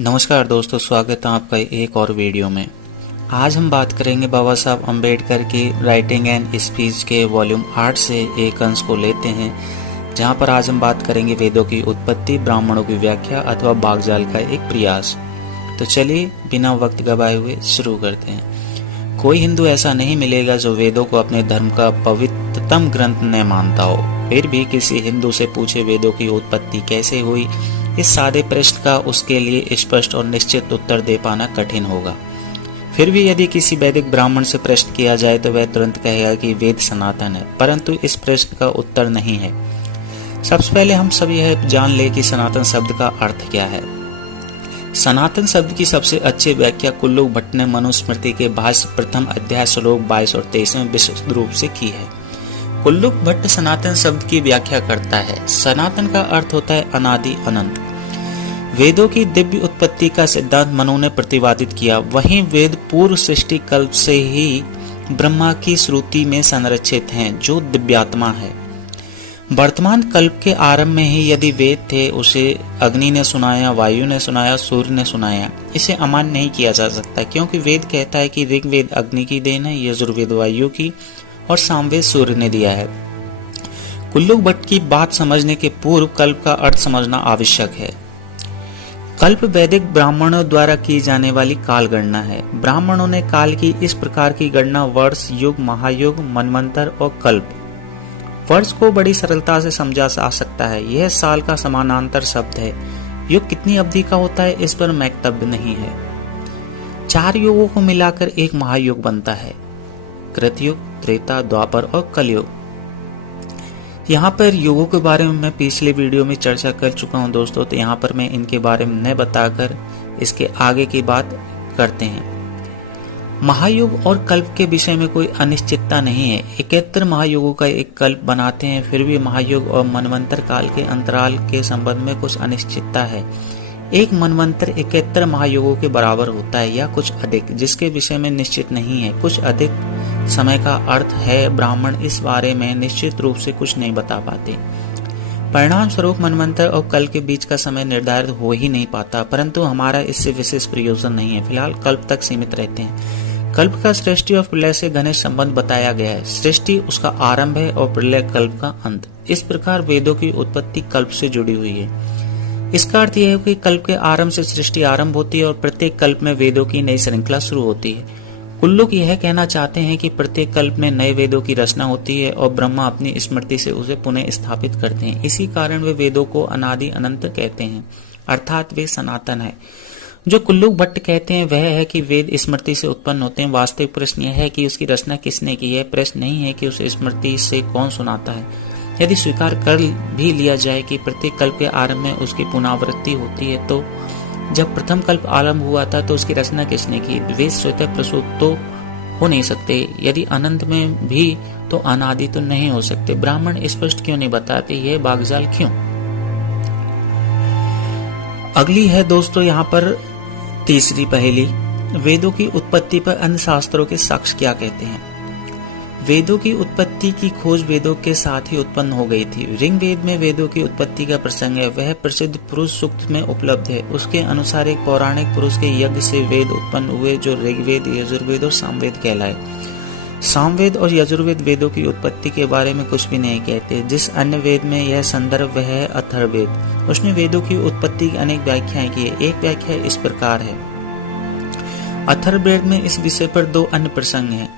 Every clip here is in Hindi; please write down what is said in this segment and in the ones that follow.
नमस्कार दोस्तों, स्वागत है आपका एक और वीडियो में। आज हम बात करेंगे बाबा साहब अम्बेडकर की राइटिंग एंड स्पीच के वॉल्यूम 8 से एक अंश को लेते हैं, जहां पर आज हम बात करेंगे वेदों की उत्पत्ति, ब्राह्मणों की व्याख्या अथवा बागजाल का एक प्रयास। तो चलिए बिना वक्त गवाए हुए शुरू करते हैं। कोई हिंदू ऐसा नहीं मिलेगा जो वेदों को अपने धर्म का पवित्रतम ग्रंथ न मानता हो। फिर भी किसी हिंदू से पूछे वेदों की उत्पत्ति कैसे हुई, इस सादे प्रश्न का उसके लिए स्पष्ट और निश्चित उत्तर दे पाना कठिन होगा। फिर भी यदि किसी वैदिक ब्राह्मण से प्रश्न किया जाए तो वह तुरंत कहेगा कि वेद सनातन है, परंतु इस प्रश्न का उत्तर नहीं है। सबसे पहले हम सब यह जान ले कि सनातन शब्द का अर्थ क्या है। सनातन शब्द की सबसे अच्छी व्याख्या कुल्लुक भट्ट ने मनुस्मृति के भाष्य प्रथम अध्याय श्लोक 22 और 23 में विशुद्ध रूप से की है। कुल्लुक भट्ट सनातन शब्द की व्याख्या करता है। सनातन का अर्थ होता है अनादि, अनंत। वेदों की दिव्य उत्पत्ति का सिद्धांत मनु ने प्रतिपादित किया। वहीं वेद पूर्व सृष्टि कल्प से ही ब्रह्मा की श्रुति में संरक्षित हैं, जो दिव्यात्मा है। वर्तमान कल्प के आरंभ में ही यदि वेद थे, उसे अग्नि ने सुनाया, वायु ने सुनाया, सूर्य ने सुनाया। इसे अमान्य नहीं किया जा सकता, क्योंकि वेद कहता है कि ऋग्वेद अग्नि की देन है, यजुर्वेद वायु की और सामवेद सूर्य ने दिया है। कुल्लुक भट्ट की बात समझने के पूर्व कल्प का अर्थ समझना आवश्यक है। कल्प वैदिक ब्राह्मणों द्वारा की जाने वाली काल गणना है। ब्राह्मणों ने काल की इस प्रकार की गणना वर्ष, युग, महायुग, मनवंतर और कल्प। वर्ष को बड़ी सरलता से समझा जा सकता है। यह साल का समानांतर शब्द है। युग कितनी अवधि का होता है, इस पर वक्तव्य नहीं है। 4 युगों को मिलाकर एक महायुग बनता है: कृतयुग, त्रेता, द्वापर और कलयुग। यहाँ पर युगों के बारे में मैं पिछले वीडियो में चर्चा कर चुका हूँ दोस्तों, तो यहाँ पर मैं इनके बारे में न बताकर इसके आगे की बात करते हैं। महायुग और कल्प के विषय में कोई अनिश्चितता नहीं है। 71 महायुगों का एक कल्प बनाते हैं। फिर भी महायुग और मनवंतर काल के अंतराल के संबंध में कुछ अनिश्चितता है। एक मनवंतर 71 महायुगों के बराबर होता है या कुछ अधिक, जिसके विषय में निश्चित नहीं है। कुछ अधिक समय का अर्थ है ब्राह्मण इस बारे में निश्चित रूप से कुछ नहीं बता पाते। परिणाम स्वरूप मनवंतर और कल के बीच का समय निर्धारित हो ही नहीं पाता, परंतु हमारा इससे विशेष प्रयोजन नहीं है। फिलहाल कल्प तक सीमित रहते हैं। कल्प का सृष्टि और प्रलय से घनिष्ठ संबंध बताया गया है। सृष्टि उसका आरंभ है और प्रलय कल्प का अंत। इस प्रकार वेदों की उत्पत्ति कल्प से जुड़ी हुई है। इसका अर्थ यह है कि कल्प के आरंभ से सृष्टि आरंभ होती है और प्रत्येक कल्प में वेदों की नई श्रृंखला शुरू होती है। कुल्लुक यह कहना चाहते हैं कि प्रत्येक कल्प में नए वेदों की रचना होती है और ब्रह्मा अपनी स्मृति से उसे पुनः स्थापित करते हैं। इसी कारण वे वेदों को अनादि अनंत कहते हैं, अर्थात वे सनातन है। जो कुल्लुक भट्ट कहते हैं वह है कि वेद स्मृति से उत्पन्न होते हैं। वास्तविक प्रश्न यह है कि उसकी रचना किसने की है। प्रश्न नहीं है कि उसे स्मृति से कौन सुनाता है। यदि स्वीकार कर भी लिया जाए कि प्रत्येक कल्प के आरंभ में उसकी पुनरावृत्ति होती है, तो जब प्रथम कल्प आरंभ हुआ था तो उसकी रचना किसने की। वेद स्वतः प्रसूत तो हो नहीं सकते। यदि अनंत में भी तो अनादि तो नहीं हो सकते। ब्राह्मण स्पष्ट क्यों नहीं बताते, यह बागजाल क्यों। अगली है दोस्तों यहाँ पर तीसरी पहेली। वेदों की उत्पत्ति पर अन्य शास्त्रों के साक्ष्य क्या कहते हैं। वेदों की उत्पत्ति की खोज वेदों के साथ ही उत्पन्न हो गई थी। ऋग्वेद में वेदों की उत्पत्ति का प्रसंग है। वह प्रसिद्ध पुरुष सूक्त में उपलब्ध है। उसके अनुसार एक पौराणिक पुरुष के यज्ञ से वेद उत्पन्न हुए, जो ऋग्वेद, यजुर्वेद और सामवेद कहलाए। सामवेद और यजुर्वेद वेदों की उत्पत्ति के बारे में कुछ भी नहीं कहते। जिस अन्य वेद में यह संदर्भ वह है अथर्ववेद। उसने वेदों की उत्पत्ति की अनेक व्याख्याएं की है। एक व्याख्या इस प्रकार है। अथर्ववेद में इस विषय पर 2 अन्य प्रसंग हैं।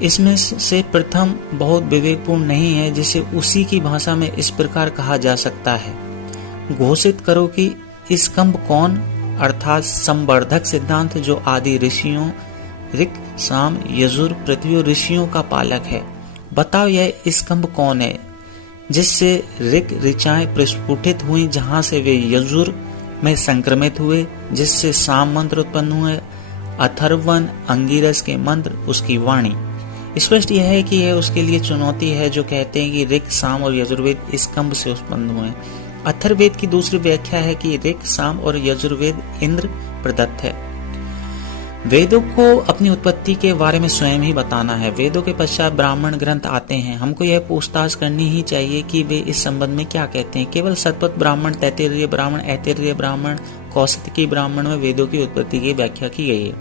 इसमें से प्रथम बहुत विवेकपूर्ण नहीं है, जिसे उसी की भाषा में इस प्रकार कहा जा सकता है: घोषित करो कि स्कंभ कौन, अर्थात संवर्धक सिद्धांत, जो आदि ऋषियों ऋक, साम, यजुर, पृथ्वी ऋषियों का पालक है। बताओ यह स्कंभ कौन है, जिससे ऋक ऋचाएं प्रस्फुटित हुई, जहां से वे यजुर में संक्रमित हुए, जिससे साम मंत्र उत्पन्न हुए, अथर्वण अंगिरस के मंत्र, उसकी वाणी। स्पष्ट यह है कि यह उसके लिए चुनौती है जो कहते हैं कि ऋक, साम और यजुर्वेद स्कंभ से उत्पन्न हुए। अथर्ववेद की दूसरी व्याख्या है कि ऋक, साम और यजुर्वेद इंद्र प्रदत्त है। वेदों को अपनी उत्पत्ति के बारे में स्वयं ही बताना है। वेदों के पश्चात ब्राह्मण ग्रंथ आते हैं। हमको यह पूछताछ करनी ही चाहिए कि वे इस संबंध में क्या कहते हैं। केवल शतपथ ब्राह्मण, तैत्तिरीय ब्राह्मण, ऐतरेय ब्राह्मण कौशिकी ब्राह्मण में वेदों की उत्पत्ति की व्याख्या की गई है।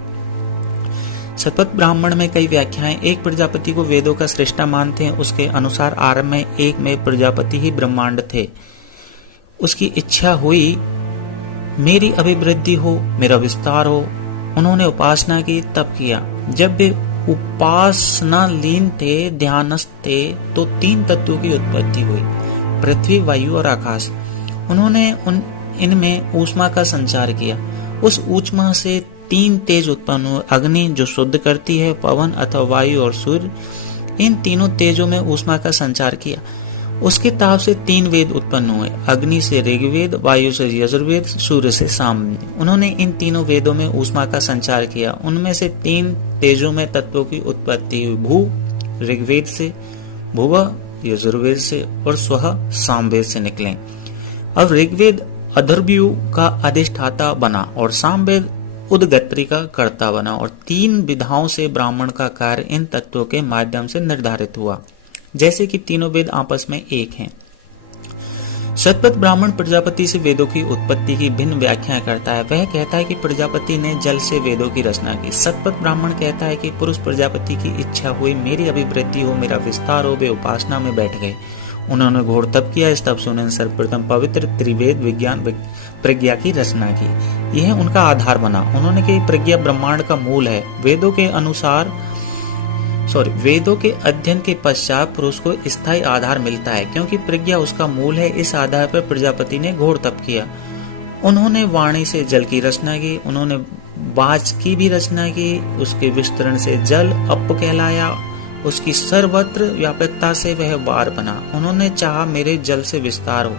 शतपथ ब्राह्मण में कई व्याख्याएं एक प्रजापति को वेदों का सृष्टा मानते हैं। उसके अनुसार आरंभ में एक में प्रजापति ही ब्रह्मांड थे। उसकी इच्छा हुई मेरी अभिवृद्धि हो, मेरा विस्तार हो। उन्होंने उपासना की, तप किया। जब वे उपासना लीन थे, ध्यानस्थ थे, तो 3 तत्वों की उत्पत्ति हुई, पृथ्वी, वायु और आकाश। उन्होंने इनमें ऊष्मा का संचार किया। उस ऊष्मा से 3 तेज उत्पन्न हुए, अग्नि जो शुद्ध करती है, पवन अथवा वायु और सूर्य। इन तीनों तेजों में ऊष्मा का संचार किया। उसके ताप से 3 वेद उत्पन्न हुए, अग्नि से ऋग्वेद, वायु से यजुर्वेद, सूर्य से सामवेद। उन्होंने इन तीनों वेदों में ऊष्मा का संचार किया। उनमें से 3 तेजों में तत्वों की उत्पत्ति हुई, भू ऋग्वेद से, भुव यजुर्वेद से और स्वः सामवेद से निकले। अब ऋग्वेद अधर्व्यू का अधिष्ठाता बना और सामवेद उद्गत्री का कर्ता बना और 3 विधाओं से ब्राह्मण का कार्य इन तत्वों के माध्यम से निर्धारित हुआ, जैसे कि तीनों वेद आपस में एक हैं। शतपथ ब्राह्मण प्रजापति से वेदों की उत्पत्ति की भिन्न व्याख्याएं करता है। वह कहता है कि प्रजापति ने जल से वेदों की रचना की। शतपथ ब्राह्मण कहता है कि पुरुष प्रजापति की इच्छा हुई, मेरी अभिवृद्धि हो, मेरा विस्तार हो। वे उपासना में बैठ गए। उन्होंने घोर तप किया। इस तप से उन्होंने सर्वप्रथम पवित्र त्रिवेद विज्ञान प्रज्ञा की रचना की। यह उनका आधार बना। उन्होंने कहा प्रज्ञा ब्रह्मांड का मूल है। वेदों के अध्ययन के पश्चात पुरुष को स्थायी आधार मिलता है, क्योंकि प्रज्ञा उसका मूल है। इस आधार पर प्रजापति ने घोर तप किया। उन्होंने वाणी से जल की रचना की। उन्होंने बाज की भी रचना की। उसके विस्तरण से जल अप कहलाया। उसकी सर्वत्र व्यापकता से वह वार बना। उन्होंने चाहा मेरे जल से विस्तार हो।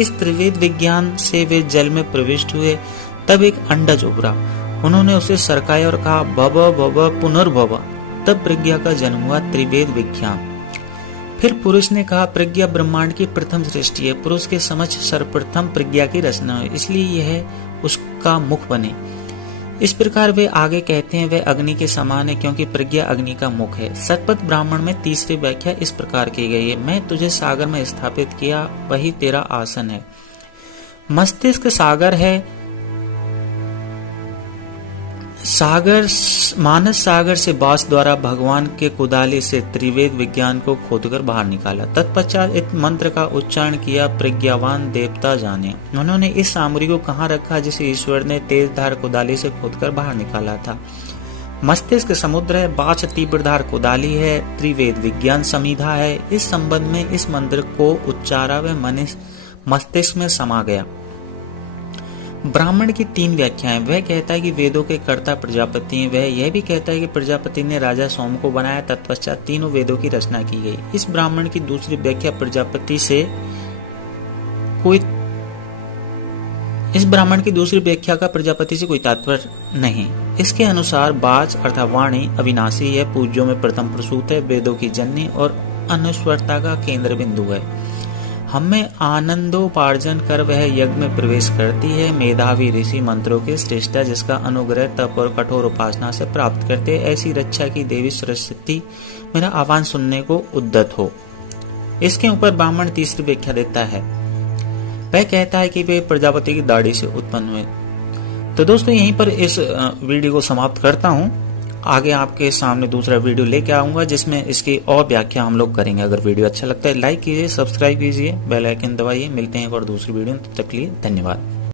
इस त्रिवेद विज्ञान से वे जल में प्रविष्ट हुए। तब एक अंडज उभरा। उन्होंने उसे सरकाया और कहा भव भव पुनर्भव। तब प्रज्ञा का जन्म हुआ, त्रिवेद विज्ञान। फिर पुरुष ने कहा प्रज्ञा ब्रह्मांड की प्रथम सृष्टि है। पुरुष के समक्ष सर्वप्रथम प्रज्ञा की रचना हुई, इसलिए यह उसका मुख बने। इस प्रकार वे आगे कहते हैं वह अग्नि के समान है, क्योंकि प्रज्ञा अग्नि का मुख है। शतपथ ब्राह्मण में तीसरी व्याख्या इस प्रकार की गई है, मैं तुझे सागर में स्थापित किया, वही तेरा आसन है। मस्तिष्क सागर है। मानस सागर से बांस द्वारा भगवान के कुदाली से त्रिवेद विज्ञान को खोदकर बाहर निकाला। तत्पश्चात इस मंत्र का उच्चारण किया, प्रज्ञावान देवता जाने। उन्होंने इस सामग्री को कहाँ रखा जिसे ईश्वर ने तेजधार कुदाली से खोदकर बाहर निकाला था। मस्तिष्क समुद्र है, बांस तीव्रधार कुदाली है, त्रिवेद विज्ञान समीधा है। इस संबंध में इस मंत्र को उच्चारा व मस्तिष्क में समा गया। ब्राह्मण की 3 व्याख्याएं। वह कहता है कि वेदों के कर्ता प्रजापति हैं। वह यह भी कहता है कि प्रजापति ने राजा सोम को बनाया। तत्पश्चात तीनों वेदों की रचना की गई। इस ब्राह्मण की दूसरी व्याख्या का प्रजापति से कोई तात्पर्य नहीं। इसके अनुसार बाज अर्थात वाणी अविनाशी है, पूज्यों में प्रथम प्रसूत है, वेदों की जननी और अनुस्वरता का केंद्र बिंदु है। हमें आनंदोपार्जन कर वह यज्ञ में प्रवेश करती है। मेधावी ऋषि मंत्रों के श्रेष्ठ, जिसका अनुग्रह तप और कठोर उपासना से प्राप्त करते। ऐसी रक्षा की देवी सरस्वती मेरा आह्वान सुनने को उद्यत हो। इसके ऊपर ब्राह्मण तीसरी व्याख्या देता है। वह कहता है कि वे प्रजापति की दाढ़ी से उत्पन्न हुए। तो दोस्तों यहीं पर इस वीडियो को समाप्त करता हूँ। आगे आपके सामने दूसरा वीडियो लेके आऊंगा जिसमें इसकी और व्याख्या हम लोग करेंगे। अगर वीडियो अच्छा लगता है लाइक कीजिए, सब्सक्राइब कीजिए, बेल आइकन दबाइए। मिलते हैं और दूसरी वीडियो, तब तक के लिए धन्यवाद।